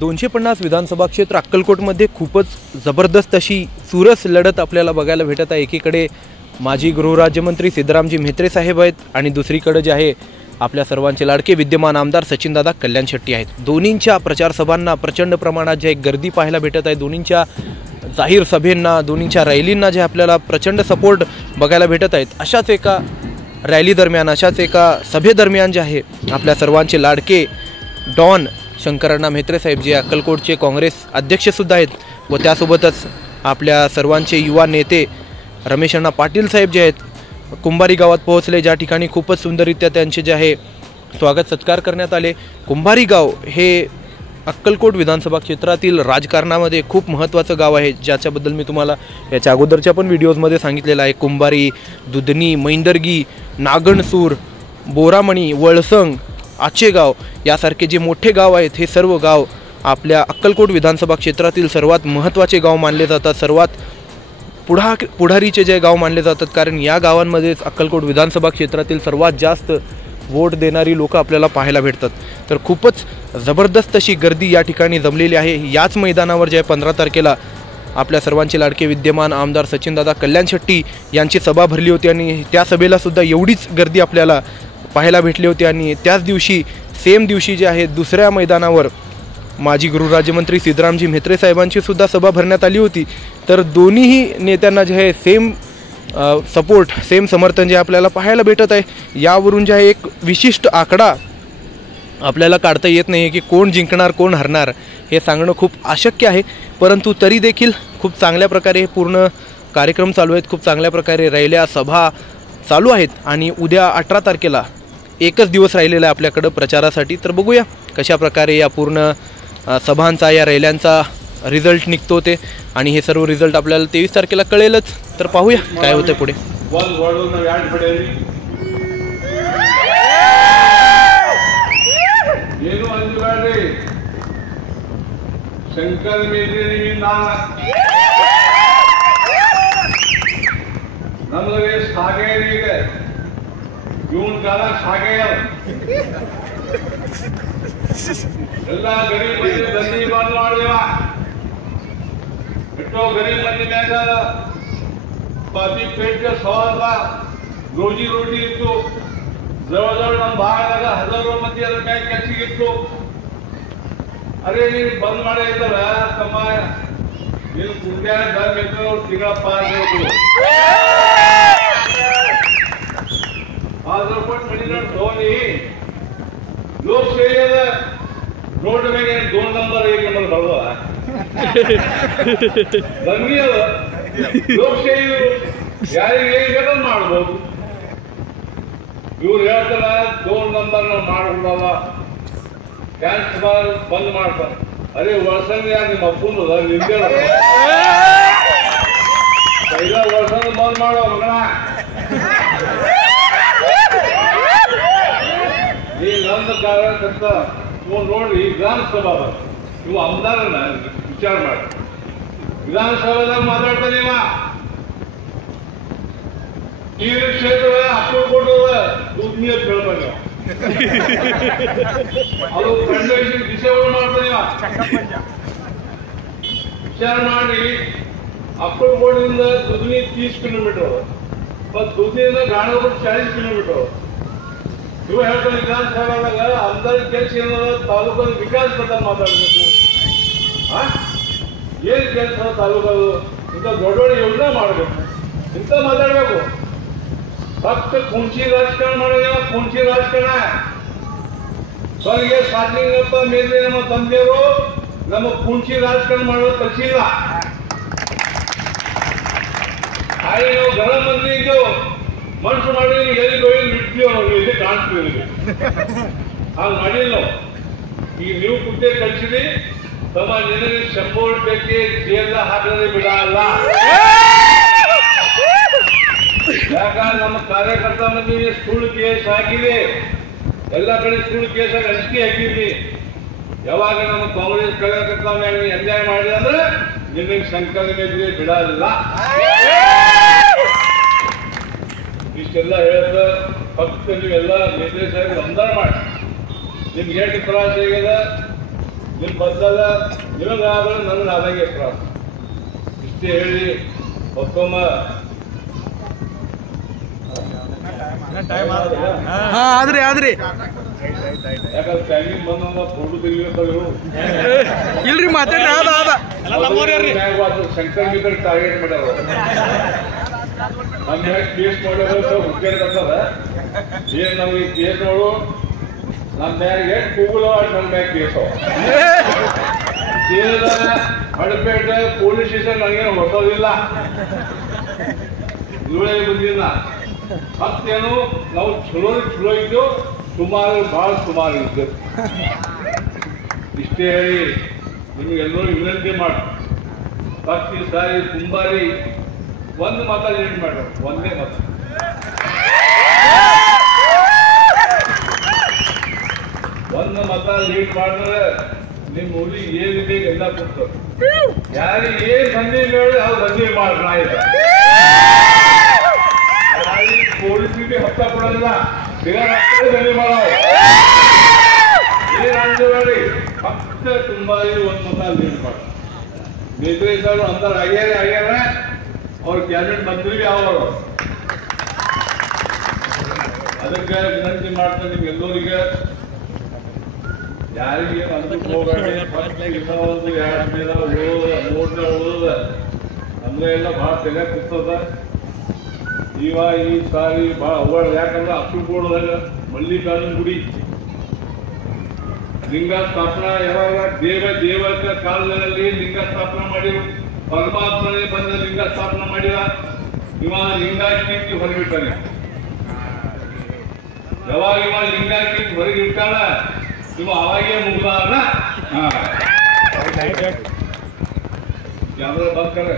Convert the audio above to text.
250 विधानसभा क्षेत्र अक्कलकोटमध्ये खूपच जबरदस्त अशी चुरस लढत आपल्याला बघायला भेटत आहे। एकीकडे माजी गृहराज्यमंत्री सिद्धरामजी म्हेत्रे साहेब आहेत आणि दुसरीकडे जे आहे आपल्या सर्वांचे लाडके विद्यमान आमदार सचिनदादा कल्याण शेट्टी आहेत। दोन्हींच्या प्रचार सभांना प्रचंड प्रमाणात जे गर्दी पाहायला भेटत आहे। दोन्हींच्या जाहीर सभेंना, दोन्हींच्या रॅलींना जे आपल्याला प्रचंड सपोर्ट बघायला भेटत आहेत। अशाच एका रॅली दरम्यान, अशाच एका सभेदरम्यान जे आहे आपल्या सर्वांचे लाडके डॉन शंकरअण्णा म्हेत्रे साहेब जे अक्कलकोटचे काँग्रेस अध्यक्षसुद्धा आहेत व त्यासोबतच आपल्या सर्वांचे युवा नेते रमेशअण्णा पाटील साहेब जे आहेत कुंभारी गावात पोहोचले, ज्या ठिकाणी खूपच सुंदररित्या त्यांचे जे आहे स्वागत सत्कार करण्यात आले। कुंभारी गाव हे अक्कलकोट विधानसभा क्षेत्रातील राजकारणामध्ये खूप महत्त्वाचं गाव आहे, ज्याच्याबद्दल मी तुम्हाला याच्या अगोदरच्या पण व्हिडिओजमध्ये सांगितलेलं आहे। कुंभारी, दुधनी, मैंदर्गी, नागणसूर, बोरामणी, वळसंग, आचेगाव यासारखे जे मोठे गाव आहेत हे सर्व गाव आपल्या अक्कलकोट विधानसभा क्षेत्रातील सर्वात महत्त्वाचे गाव मानले जातात, सर्वात पुढारीचे जे गाव मानले जातात, कारण या गावांमध्येच अक्कलकोट विधानसभा क्षेत्रातील सर्वात जास्त वोट देणारी लोक आपल्याला पाहायला भेटतात। तर खूपच जबरदस्त अशी गर्दी या ठिकाणी जमलेली आहे। याच मैदानावर जे 15 तारखेला आपल्या सर्वांचे लाडके विद्यमान आमदार सचिनदादा कल्याण शेट्टी यांची सभा भरली होती आणि त्या सभेला सुद्धा एवढीच गर्दी आपल्याला पाहायला भेटली होती। आणि त्याच दिवशी सेम दिवशी जे आहे दुसऱ्या मैदानावर माजी गृहराज्यमंत्री सिद्धरामजी म्हेत्रे साहेबांची सुद्धा सभा भरण्यात आली होती। तर दोन्हीही नेत्यांना जे आहे सेम सपोर्ट, सेम समर्थन जे आपल्याला पाहायला भेटत आहे। यावरून जे आहे एक विशिष्ट आकडा आपल्याला काढता येत नाही की कोण जिंकणार कोण हरणार हे सांगणं खूप अशक्य आहे, परंतु तरी देखील खूप चांगल्या प्रकारे पूर्ण कार्यक्रम चालू आहेत, खूप चांगल्या प्रकारे रॅल्या सभा चालू आहेत आणि उद्या 18 तारखेला एकच दिवस राहिलेला आहे आपल्याकडं प्रचारासाठी। तर बघूया कशा प्रकारे या पूर्ण सभांचा, या रॅल्यांचा रिझल्ट निघतो ते, आणि हे सर्व रिझल्ट आपल्याला 23 तारखेला कळेलच। तर पाहूया काय होतं पुढे। शंकर ನಮಗೆ ಸಾಗೇರಿಗೆ ಇವನ್ ಕಾಲ ಸಾಗೇಯ ಎಲ್ಲ ಗರೀಬ್ ಮಂದಿ ದಂಧಿ ಬಂದ್ ಮಾಡಿದೇವ ಎಷ್ಟೋ ಗರೀಬ್ ಮಂದಿ ಮ್ಯಾಗ ಪಾಪಿ ಪೇಟ್ಗೆ ಸವಾಲ ರೋಜಿ ರೋಟಿ ಇತ್ತು, ಜವಳ ನಮ್ಮ ಭಾಗದಾಗ 1000 ಮಂದಿ ಅದ್ರ ಮ್ಯಾಗ ಕೆಲಸಗಿತ್ತು। ಅರೆ ನೀನು ಬಂದ್ ಮಾಡೇ ಇದ್ದಲ್ಲ ತಮ್ಮ, ನೀನು ಕುಂಡ್ಯಾಗ ದಮ್ ಇದ್ರು ತಿಂಗಳ ಪಾಸ್ धोनी लोकशाही रोड में 2 नंबर 1 नंबर बड़वा बंदी लोकशाही ಯಾರಿಗೆ ಬೇಕಾದ್ರೂ ಮಾಡಬಹುದು। ಇವ್ರು ಹೇಳ್ತಾರ 2 ನಂಬರ್ ನಾವು ಮಾಡಬಹುದಲ್ಲ, ಕ್ಯಾನ್ಸ್ ಬಂದ್ ಮಾಡ್ತಾರೆ। ಅರೆ ವರ್ಷಂಗ ಯಾರು ನಿಮ್ಮ ಅಪ್ಪಂದು ನಿಂದೆ पहिला ವರ್ಷಂಗ ಬಂದ್ ಮಾಡೋ ಮಗನ, ನಂದು ಕಾರ್ಯಕರ್ತ ನೀವು ನೋಡ್ರಿ ವಿಧಾನಸಭಾ ನೀವು ಆಮದಾರನ್ನ ವಿಚಾರ ಮಾಡಿ ವಿಧಾನಸಭಾದಾಗ ಮಾತಾಡ್ತಾನೆ ಈ ಕ್ಷೇತ್ರ ಅಕ್ಕಲ್ಕೋಟ ದುಡ್ಡು ಹೇಳ್ತಾನೆ, ಅದು ಫಂಡೇಶನ್ ವಿಷಯಗಳು ಮಾಡ್ತಾನೆ। ವಿಚಾರ ಮಾಡಿ ಅಕ್ಕಲ್ಕೋಟದಿಂದ ದುಡ್ನಿ 30 ಕಿಲೋಮೀಟರ್ ಮತ್ತು ದುಡ್ನಿಂದ ಗಾಣಪುರ 40 ಕಿಲೋಮೀಟರ್। ಇವು ಹೇಳ್ತಾರೆ ವಿಧಾನಸಭಾದಾಗ ಆಮದಾರ ಕೆಲಸ ಏನದ ತಾಲೂಕದ ವಿಕಾಸ ಬಗ್ಗೆ ಮಾತಾಡಬೇಕು। ಏನ್ ಕೆಲಸ ತಾಲೂಕದು ಇಂಥ ದೊಡ್ಡ ದೊಡ್ಡ ಯೋಜನೆ ಮಾಡಬೇಕು, ಇಂಥ ಮಾತಾಡಬೇಕು। ಫಕ್ತ ಕುಂಚಿ ರಾಜಕಾರಣ ಮಾಡಿದ ಕುಂಚಿ ರಾಜಕಾರಣ ಅವರಿಗೆ ಸಾಧನೆಗಪ್ಪ ಮೇಲೆ ನಮ್ಮ ತಂದೆಯವರು ನಮ್ಮ ಕುಂಚಿ ರಾಜಕಾರಣ ಮಾಡೋದು ಕಲಿಸಿಲ್ಲ। ಹಾಗೆ ನಾವು ಗಣ ಮಂದಿ ಇದ್ದೆವು, ಮನುಷ್ಯ ಮಾಡಿ ಎಲ್ಲಿ ಬಿಡ್ತೀವಿ ಇಲ್ಲಿ ಕಾಣಿಸ್ತೀವಿ, ಹಾಗೆ ಮಾಡಿಲ್ಲ ನಾವು। ಈಗ ನೀವು ಕುಂತೆ ಕಲಿಸಿರಿ ತಮ್ಮ ನಿನಗೆ 100 ರೂಪಾಯಿಗೆ ಜೇಲ ಹಾಕದೆ ಬಿಡಲ್ಲ। ಯಾಕಂದ್ರೆ ನಮ್ಮ ಕಾರ್ಯಕರ್ತ ಮಂದಿಗೆ ಸುಳ್ಳು ಕೇಸ್ ಹಾಕಿದೆ, ಎಲ್ಲ ಕಡೆ ಸುಳ್ಳು ಕೇಸಾಗಿ ಅಂಜಿಕೆ ಹಾಕಿದ್ವಿ। ಯಾವಾಗ ನಮ್ಮ ಕಾಂಗ್ರೆಸ್ ಕಾರ್ಯಕರ್ತ ಮೇಲೆ ಅನ್ಯಾಯ ಮಾಡಿದೆ ಅಂದ್ರೆ ನಿನಗೆ ಶಂಕರ ಮೇಲೆ ಬಿಡಲ್ಲ। ಇಷ್ಟೆಲ್ಲ ಹೇಳಿದ ಫಕ್ತ ನೀವೆಲ್ಲ ನಿರ್ದೇಶಕ ಅಂದಾರ ಮಾಡಿ ನಿಮ್ಗೆ ಎಷ್ಟು ತ್ರಾಸ ಆಗ್ಯದ ನಿಮ್ಮ ಬಂದಾಗ ನಿಮಗಾದ್ರೆ ನನಗೆ ಆದಂಗೆ ತ್ರಾಸ. ಇಷ್ಟೇ ಹೇಳಿ ಮತ್ತೊಮ್ಮ ಆದ್ರಿ ಯಾಕಂದ್ರೆ ಟೈಮಿಂಗ್ ಬಂದ ಫೋಟೋ ತೆಗಿಬೇಕು ಇಲ್ರಿ ಮಾತಾಡ್ರಿ ಶಂಕರ್ ಗಿಂಕರ್ ಟಾರ್ಗೆಟ್ ಮಾಡ್ಯಾರ. ನಮ್ಮ ಮ್ಯಾಗ ಕೇಸ್ ಮಾಡೋದು ಹುಡುಗಿಯರ್ ಬರ್ತದ. ಏನ್ ನಮ್ಗೆ ಕೇಸ್ ನೋಡು ನಮ್ಮ ಮ್ಯಾಗ ಎಷ್ಟು ಕೂಗುಲ ನನ್ನ ಮ್ಯಾಗ ಕೇಸ್ ಹಡಪೇಟೆ ಪೊಲೀಸ್ ಸ್ಟೇಷನ್ ನನಗೇನು ಹೊಸೋದಿಲ್ಲ, ಇವಳೇ ಬಂದಿಲ್ಲ. ಮತ್ತೇನು ನಾವು ಚಲೋ ಇದ್ದು ಭಾಳ ಸುಮಾರು ಇದ್ದು. ಇಷ್ಟೇ ಹೇಳಿ ನಿಮಗೆಲ್ಲರೂ ವಿನಂತಿ ಮಾಡಿ ಪ್ರತಿ ಸಾರಿ ತುಂಬಾರಿ ಒಂದು ಮಾತ ಲೀಡ್ ಮಾಡ್ರಿ. ಒಂದೇ ಮಾತ ಲೀಡ್ ಮಾಡಿದ್ರೆ ನಿಮ್ಮ ಊರಿಗೆ ಏನಿದೆ ಎಲ್ಲ ಕೊಡ್ತಾರೆ. ಯಾರಿಗೆ ಏನ್ ಸಂಧಿ ಬೇಡ ಅವ್ರು ಸಂಧಿ ಮಾಡ್ರ ಆಯ್ತು. ಪೊಲೀಸಿಗೆ ಹತ್ತ ಕೊಡೋದಿಲ್ಲ, ಸಂಧಿ ಮಾಡೋ ಏನಾಡಿ ಫಕ್ತ ತುಂಬಾರಿ ಒಂದು ಮತ ಲೀಡ್ ಮಾಡ. ಮೇತ್ರೇಶ್ ಅವರು ಅಂತಾರೆ ಆಗ್ಯಾರ ಅವ್ರ ಕ್ಯಾಬಿನೆಟ್ ಮಂತ್ರಿ ಅವರು. ಅದಕ್ಕೆ ವಿನಂತಿ ಮಾಡ್ತಾರೆ ನಿಮ್ಗೆಲ್ಲರಿಗೆ, ಯಾರಿಗೆ ಅಂದಕ್ಕೆ ಹೋಗಬೇಡಿ. ಇನ್ನೊಂದು 2 ದಿನ ಉಳಿದ ಅಂದ್ರೆ ಎಲ್ಲ ಭಾಳ ತೆಗೆ ಕೂತದ. ಈ ಸಾರಿ ಭಾಳ ಅವ್ವಳ. ಯಾಕಂದ್ರೆ ಅಕ್ಕಲ್ಕೋಟದಾಗ ಮಲ್ಲಿಕಾರ್ಜುನ ಗುಡಿ ಲಿಂಗ ಸ್ಥಾಪನಾ ಯಾವಾಗ ದೇವರ ಕಾಲದಲ್ಲಿ ಲಿಂಗ ಸ್ಥಾಪನಾ ಮಾಡಿರು. ಪರಮಾತ್ಮನೇ ಬಂದ ಲಿಂಗ ಸ್ಥಾಪನಾ ಮಾಡಿದ. ಲಿಂಗಾಕಿ ಹೊರಗಿಟ್ಟಾನೆ. ಯಾವಾಗ ಲಿಂಗಾಕಿ ಹೊರಗಿಟ್ಟಾನ ಅವಾಗೇ ಮುಗ್ದಾನ. ಕ್ಯಾಮ್ರಾ ಬಂದ್ ಕರೆ